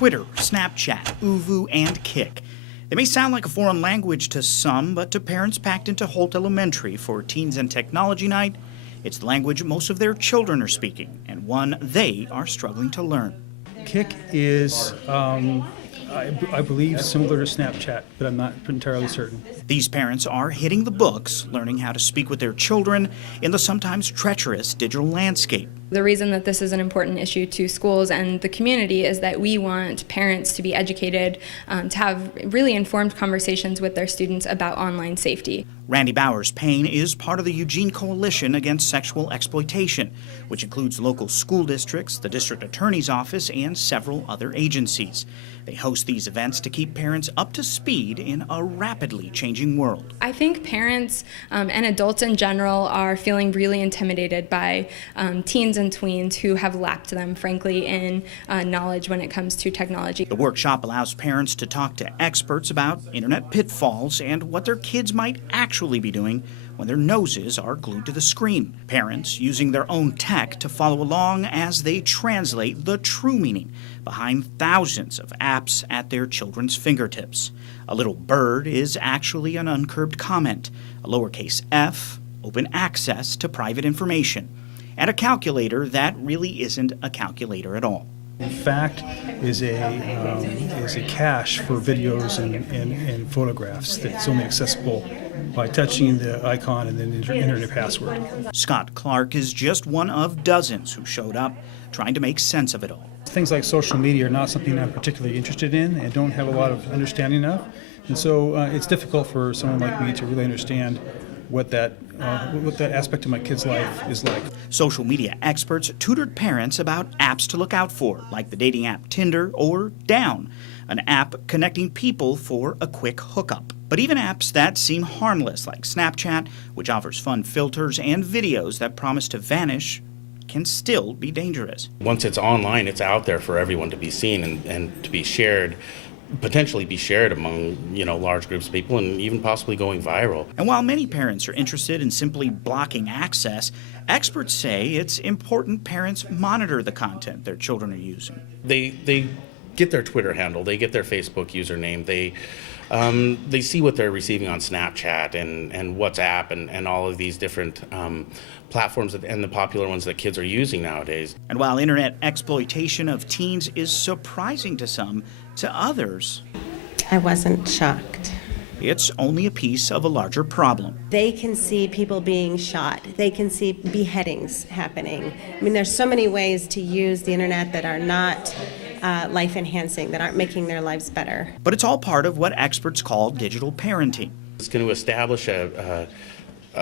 Twitter, Snapchat, Uvu, and Kik. They may sound like a foreign language to some, but to parents packed into Holt Elementary for Teens and Technology Night, it's the language most of their children are speaking, and one they are struggling to learn. Kik is, I believe, similar to Snapchat, but I'm not entirely certain. These parents are hitting the books, learning how to speak with their children in the sometimes treacherous digital landscape. The reason that this is an important issue to schools and the community is that we want parents to be educated, to have really informed conversations with their students about online safety. Randy Bowers-Payne is part of the Eugene Coalition Against Sexual Exploitation, which includes local school districts, the district attorney's office, and several other agencies. They host these events to keep parents up to speed in a rapidly changing world. I think parents and adults in general are feeling really intimidated by teens and tweens who have lacked them, frankly, in knowledge when it comes to technology. The workshop allows parents to talk to experts about internet pitfalls and what their kids might actually be doing when their noses are glued to the screen. Parents using their own tech to follow along as they translate the true meaning behind thousands of apps at their children's fingertips. A little bird is actually an uncurbed comment, a lowercase f, open access to private information, and a calculator that really isn't a calculator at all. FACT is a cache for videos and photographs that's only accessible by touching the icon and then entering a password. Scott Clark is just one of dozens who showed up trying to make sense of it all. Things like social media are not something I'm particularly interested in and don't have a lot of understanding of, and so it's difficult for someone like me to really understand what that aspect of my kid's life is like. Social media experts tutored parents about apps to look out for, like the dating app Tinder or Down, an app connecting people for a quick hookup. But even apps that seem harmless, like Snapchat, which offers fun filters and videos that promise to vanish, can still be dangerous. Once it's online, it's out there for everyone to be seen and to be shared, potentially be shared among, large groups of people and even possibly going viral. And while many parents are interested in simply blocking access, experts say it's important parents monitor the content their children are using. They get their Twitter handle, they get their Facebook username, they see what they're receiving on Snapchat and WhatsApp and all of these different platforms and the popular ones that kids are using nowadays. And while internet exploitation of teens is surprising to some, to others, I wasn't shocked. It's only a piece of a larger problem. They can see people being shot. They can see beheadings happening. I mean, there's so many ways to use the internet that are not life-enhancing, that aren't making their lives better. But it's all part of what experts call digital parenting. It's going to establish a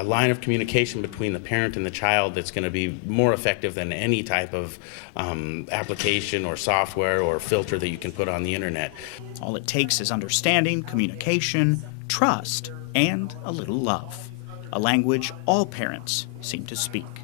line of communication between the parent and the child that's going to be more effective than any type of application or software or filter that you can put on the internet. All it takes is understanding, communication, trust, and a little love. A language all parents seem to speak.